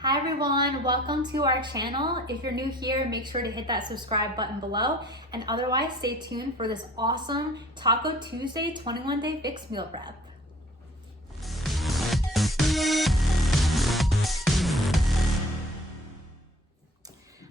Hi everyone, welcome to our channel. If you're new here, make sure to hit that subscribe button below, and otherwise stay tuned for this awesome Taco Tuesday 21-day fix meal prep.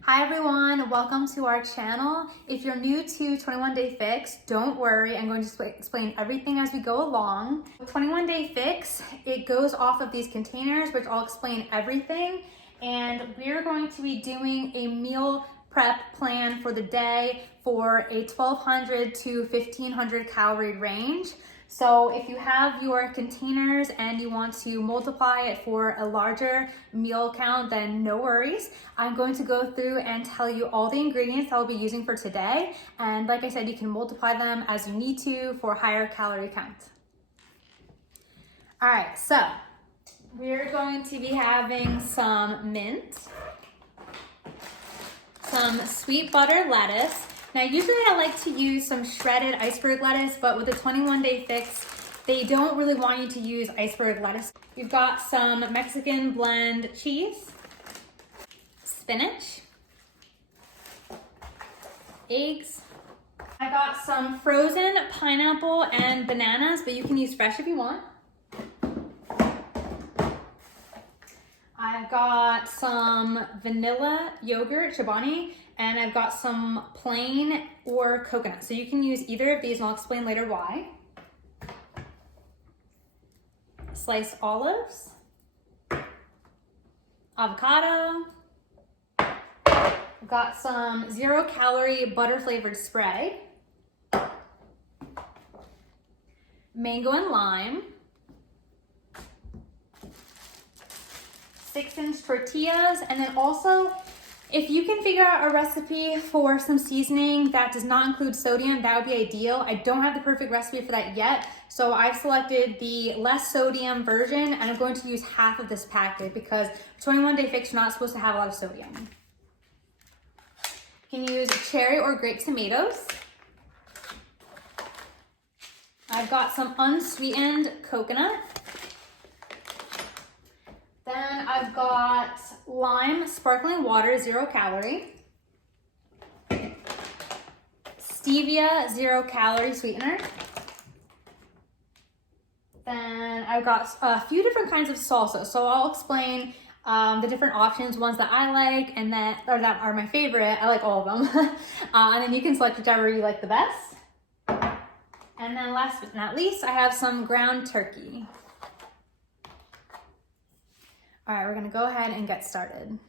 Hi everyone, welcome to our channel. If you're new to 21-day fix, don't worry, I'm going to explain everything as we go along. 21-day fix, it goes off of these containers, which I'll explain everything. And we're going to be doing a meal prep plan for the day for a 1,200 to 1,500 calorie range. So if you have your containers and you want to multiply it for a larger meal count, then no worries. I'm going to go through and tell you all the ingredients I'll be using for today. And like I said, you can multiply them as you need to for higher calorie count. All right, so we're going to be having some mint, some sweet butter lettuce. Now, usually I like to use some shredded iceberg lettuce, but with the 21-day fix, they don't really want you to use iceberg lettuce. We've got some Mexican blend cheese, spinach, eggs. I got some frozen pineapple and bananas, but you can use fresh if you want. I've got some vanilla yogurt, Chobani, and I've got some plain or coconut. So you can use either of these, and I'll explain later why. Sliced olives, avocado. I've got some 0-calorie butter flavored spray, mango and lime, 6-inch tortillas, and then also, if you can figure out a recipe for some seasoning that does not include sodium, that would be ideal. I don't have the perfect recipe for that yet, so I've selected the less sodium version, and I'm going to use half of this packet because 21-day fix, you're not supposed to have a lot of sodium. You can use cherry or grape tomatoes. I've got some unsweetened coconut. Then I've got lime sparkling water, 0-calorie. Stevia, 0-calorie sweetener. Then I've got a few different kinds of salsa. So I'll explain the different options, ones that I like and that are my favorite. I like all of them. And then you can select whichever you like the best. And then last but not least, I have some ground turkey. All right, we're gonna go ahead and get started.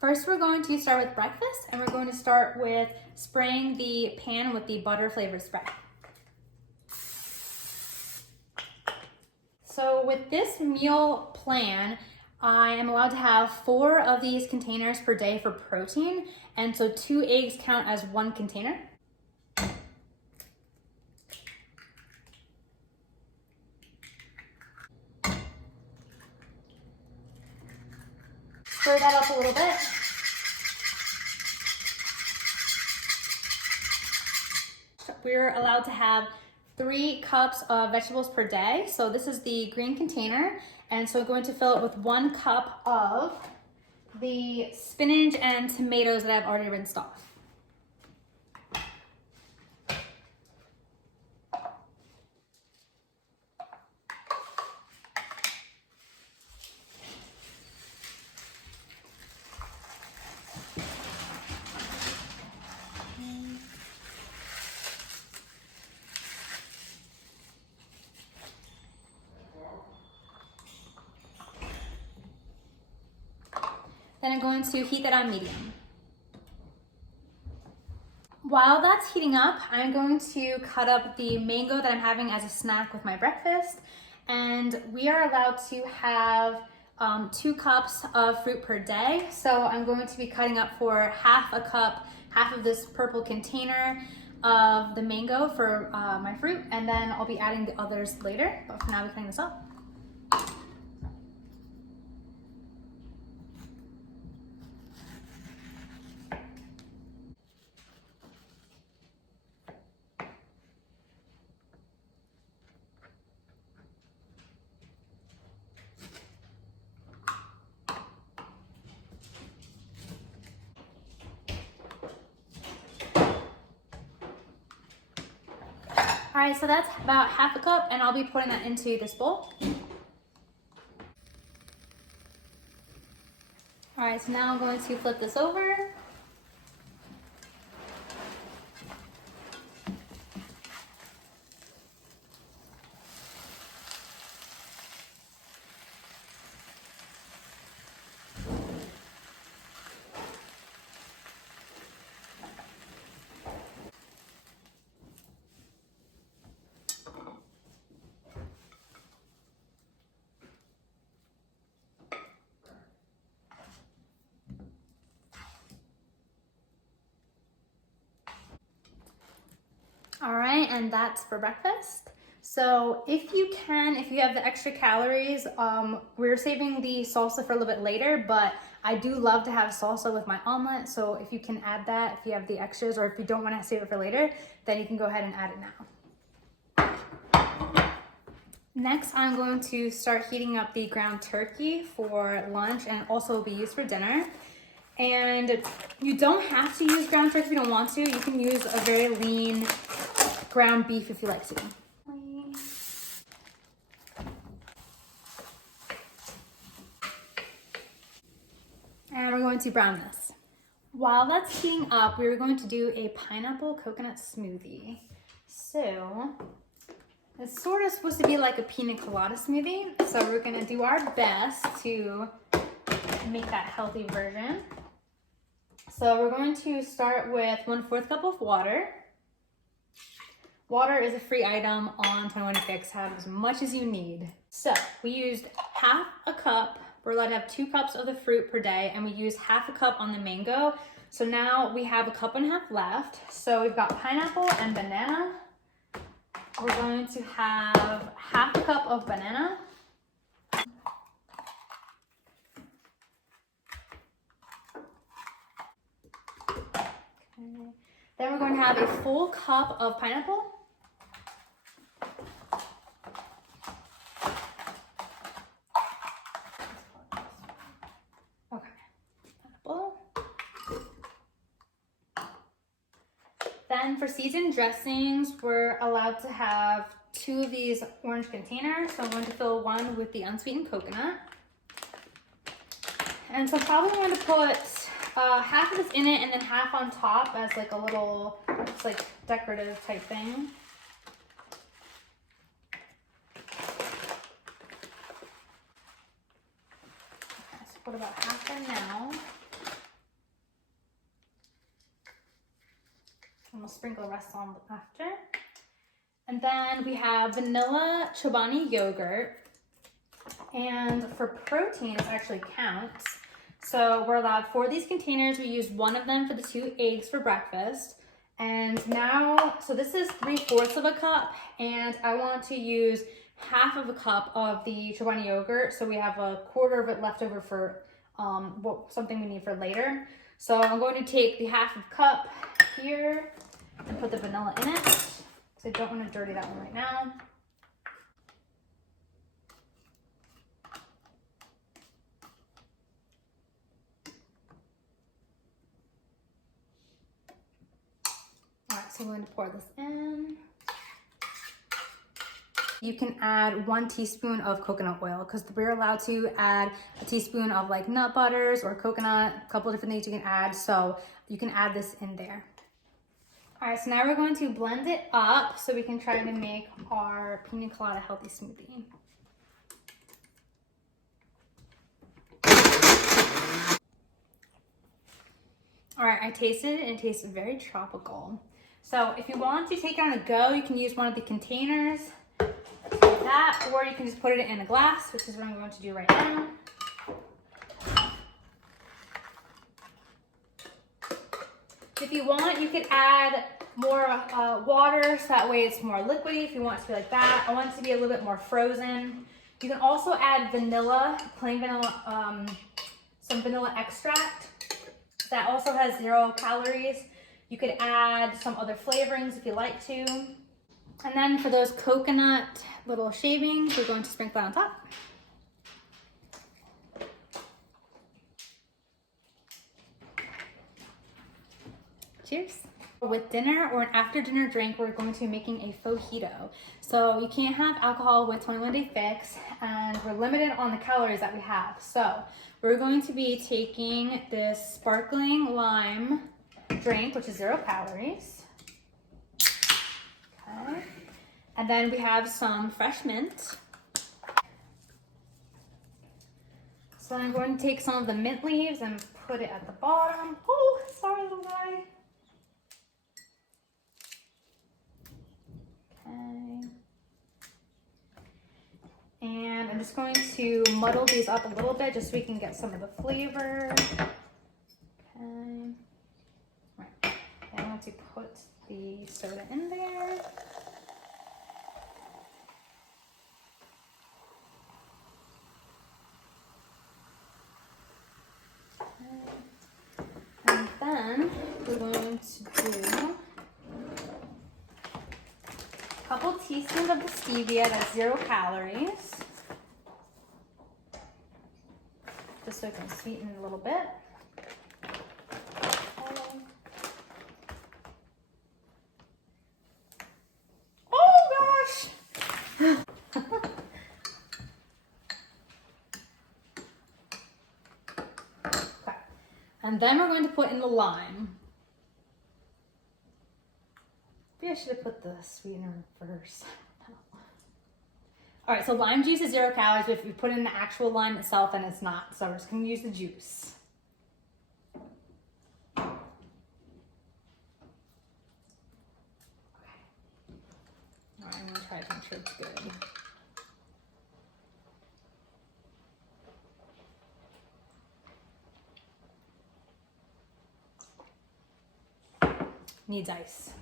First, we're going to start with breakfast, and we're going to start with spraying the pan with the butter flavored spray. So with this meal plan, I am allowed to have 4 of these containers per day for protein, and so 2 eggs count as 1 container. Stir that up a little bit. We're allowed to have 3 cups of vegetables per day. So this is the green container. And so I'm going to fill it with 1 cup of the spinach and tomatoes that I've already rinsed off. Then I'm going to heat that on medium. While that's heating up, I'm going to cut up the mango that I'm having as a snack with my breakfast. And we are allowed to have 2 cups of fruit per day. So I'm going to be cutting up for half a cup, half of this purple container of the mango for my fruit. And then I'll be adding the others later. But for now, we're cutting this up. All right, so that's about half a cup, and I'll be putting that into this bowl. All right, so now I'm going to flip this over. All right, and that's for breakfast. So if you have the extra calories, we're saving the salsa for a little bit later, but I do love to have salsa with my omelet. So if you can add that, if you have the extras, or if you don't want to save it for later, then you can go ahead and add it now. Next, I'm going to start heating up the ground turkey for lunch, and also will be used for dinner. And you don't have to use ground turkey if you don't want to. You can use a very lean ground beef if you like to. And we're going to brown this. While that's heating up, we're going to do a pineapple coconut smoothie. So it's sort of supposed to be like a pina colada smoothie. So we're gonna do our best to make that healthy version. So we're going to start with 1/4 cup of water. Water is a free item on 21 Day Fix. Have as much as you need. So we used half a cup. We're allowed to have 2 cups of the fruit per day, and we used half a cup on the mango. So now we have a cup and a half left. So we've got pineapple and banana. We're going to have half a cup of banana. Okay. Then we're going to have a full cup of pineapple. Okay. Pineapple. Then for seasoned dressings, we're allowed to have 2 of these orange containers. So I'm going to fill one with the unsweetened coconut. And so I'm probably going to put half of this in it and then half on top as like a little, it's like decorative type thing. Okay, so put about half in now. And we'll sprinkle the rest on after. And then we have vanilla Chobani yogurt. And for protein, it actually counts. So we're allowed 4 of these containers. We used 1 of them for the 2 eggs for breakfast. And now, so this is 3/4 of a cup, and I want to use half of a cup of the Chobani yogurt. So we have a 1/4 of it left over for something we need for later. So I'm going to take the half of cup here and put the vanilla in it. So I don't want to dirty that one right now. So I'm going to pour this in. You can add 1 teaspoon of coconut oil because we're allowed to add a teaspoon of like nut butters or coconut, a couple of different things you can add. So you can add this in there. All right, so now we're going to blend it up so we can try to make our pina colada healthy smoothie. All right, I tasted it and it tastes very tropical. So if you want to take it on a go, you can use one of the containers like that, or you can just put it in a glass, which is what I'm going to do right now. If you want, you could add more water, so that way it's more liquidy if you want it to be like that. I want it to be a little bit more frozen. You can also add vanilla, plain vanilla, some vanilla extract. That also has 0 calories. You could add some other flavorings if you like to. And then for those coconut little shavings, we're going to sprinkle that on top. Cheers. With dinner or an after dinner drink, we're going to be making a Fauxheedo. So you can't have alcohol with 21 Day Fix, and we're limited on the calories that we have. So we're going to be taking this sparkling lime drink, which is 0 calories. Okay. And then we have some fresh mint. So I'm going to take some of the mint leaves and put it at the bottom. Oh, sorry, little guy. Okay. And I'm just going to muddle these up a little bit just so we can get some of the flavor. Okay. Right. And I'm going to put the soda in there. And then we're going to do a couple teaspoons of the stevia, that's 0 calories. Just so it can sweeten a little bit. Okay. Oh gosh! Okay. And then we're going to put in the lime. Maybe I should have put the sweetener first. All right, so lime juice is 0 calories, but if you put in the actual lime itself, then it's not. So we're just gonna use the juice. Okay. All right, I'm gonna try to make sure it's good. Needs ice.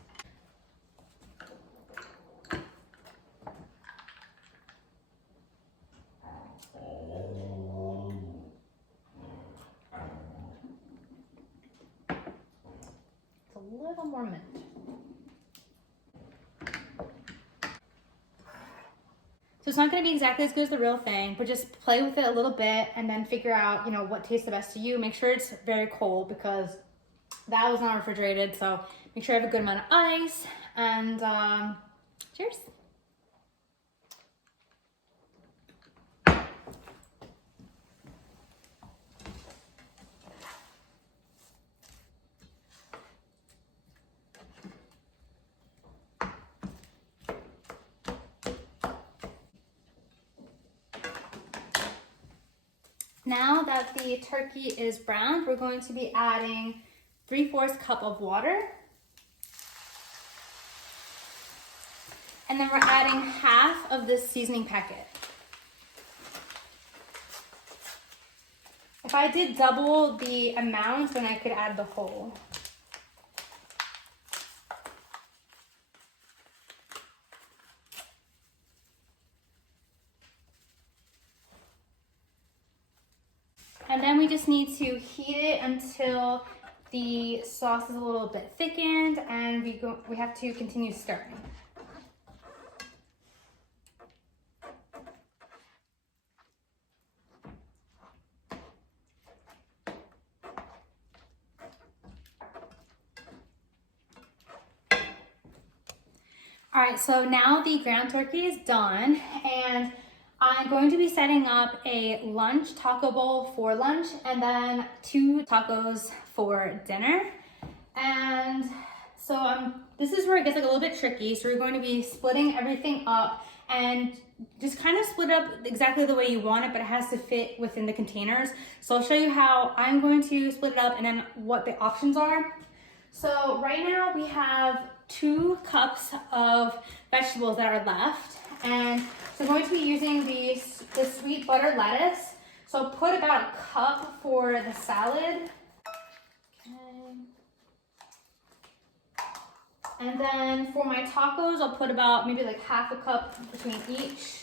A little more mint. So it's not going to be exactly as good as the real thing, but just play with it a little bit and then figure out, you know, what tastes the best to you. Make sure it's very cold because that was not refrigerated. So make sure you have a good amount of ice, and cheers. Now that the turkey is browned, we're going to be adding 3/4 cup of water. And then we're adding half of this seasoning packet. If I did double the amount, then I could add the whole. And then we just need to heat it until the sauce is a little bit thickened, and we have to continue stirring. All right, so now the ground turkey is done, and I'm going to be setting up a lunch taco bowl for lunch and then 2 tacos for dinner. And so this is where it gets like a little bit tricky. So we're going to be splitting everything up and just kind of split up exactly the way you want it, but it has to fit within the containers. So I'll show you how I'm going to split it up and then what the options are. So right now we have 2 cups of vegetables that are left, and so I'm going to be using the sweet butter lettuce. So put about 1 cup for the salad. Okay. And then for my tacos, I'll put about maybe like 1/2 cup between each.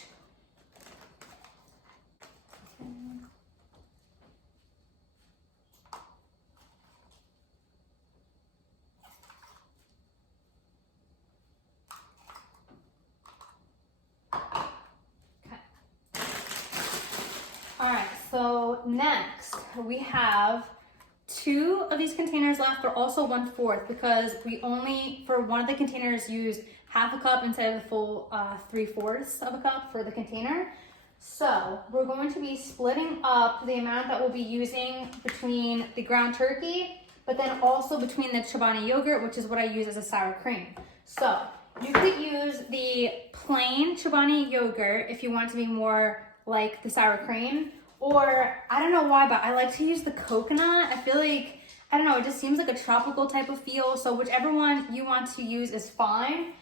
All right, so next we have 2 of these containers left, but also 1/4 because we only, for one of the containers, used half a cup instead of the full 3/4 of a cup for the container. So we're going to be splitting up the amount that we'll be using between the ground turkey, but then also between the Chobani yogurt, which is what I use as a sour cream. So you could use the plain Chobani yogurt if you want to be more like the sour cream, or I don't know why, but I like to use the coconut. I feel like, I don't know, it just seems like a tropical type of feel. So whichever one you want to use is fine.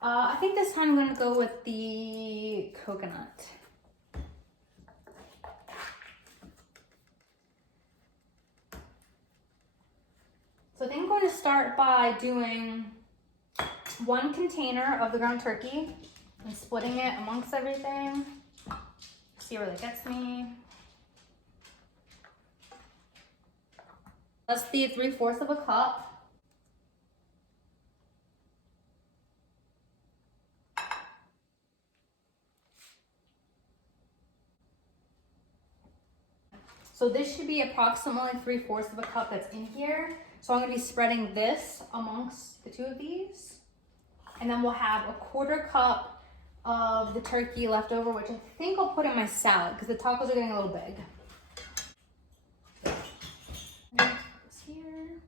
I think this time I'm gonna go with the coconut. So I think I'm going to start by doing 1 container of the ground turkey and splitting it amongst everything. See where that gets me. That's the 3/4 of a cup. So this should be approximately 3/4 of a cup that's in here. So I'm gonna be spreading this amongst the 2 of these. And then we'll have a 1/4 cup of the turkey left over, which I think I'll put in my salad because the tacos are getting a little big. Here.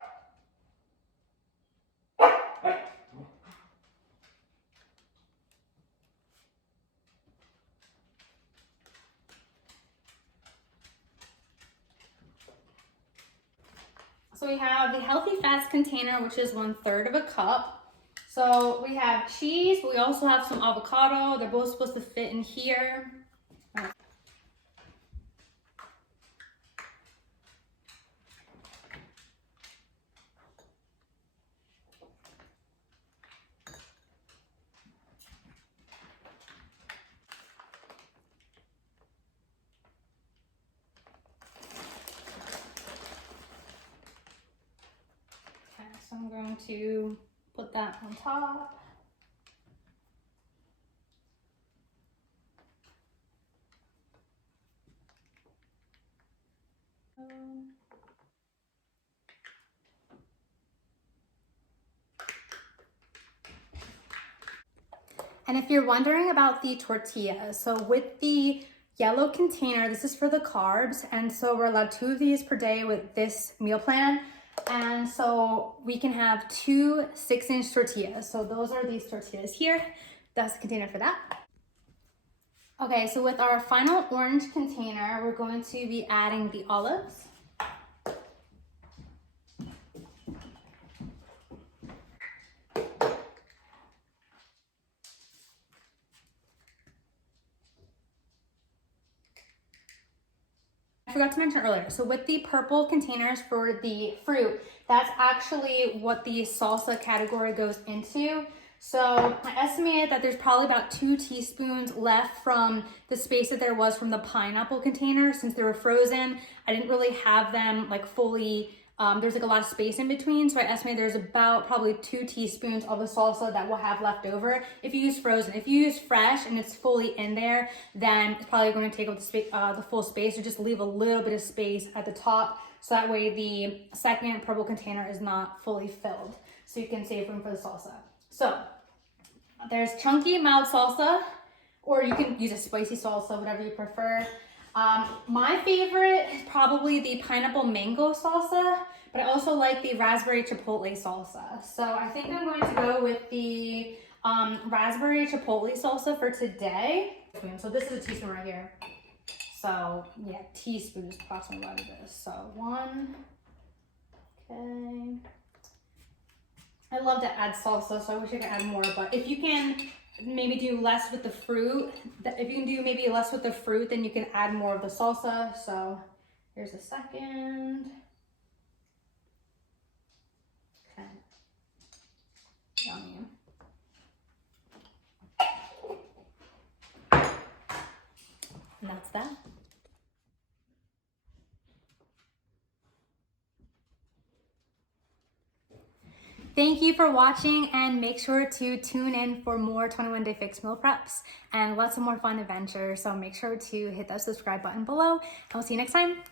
So we have the healthy fats container, which is 1/3 of a cup. So we have cheese, but we also have some avocado. They're both supposed to fit in here. So I'm going to put that on top. And if you're wondering about the tortillas, so with the yellow container, this is for the carbs, and so we're allowed 2 of these per day with this meal plan. And so we can have 2 6-inch tortillas. So those are these tortillas here. That's the container for that. Okay, so with our final orange container, we're going to be adding the olives. I forgot to mention earlier, so with the purple containers for the fruit, that's actually what the salsa category goes into. So I estimated that there's probably about 2 teaspoons left from the space that there was from the pineapple container. Since they were frozen, I didn't really have them like fully, there's like a lot of space in between. So I estimate there's about probably 2 teaspoons of the salsa that we'll have left over if you use frozen. If you use fresh and it's fully in there, then it's probably going to take up the full space. So just leave a little bit of space at the top. So that way the second purple container is not fully filled. So you can save room for the salsa. So there's chunky mild salsa, or you can use a spicy salsa, whatever you prefer. My favorite is probably the pineapple mango salsa, but I also like the raspberry chipotle salsa. So I think I'm going to go with the raspberry chipotle salsa for today. So this is a teaspoon right here. So yeah, teaspoon is approximately what it is. So 1, okay. I love to add salsa, so I wish I could add more, but if you can maybe do less with the fruit, if you can do maybe less with the fruit, then you can add more of the salsa. So here's a second. Okay. Yummy. And that's that. Thank you for watching, and make sure to tune in for more 21 Day Fix meal preps and lots of more fun adventures. So make sure to hit that subscribe button below, and we'll see you next time.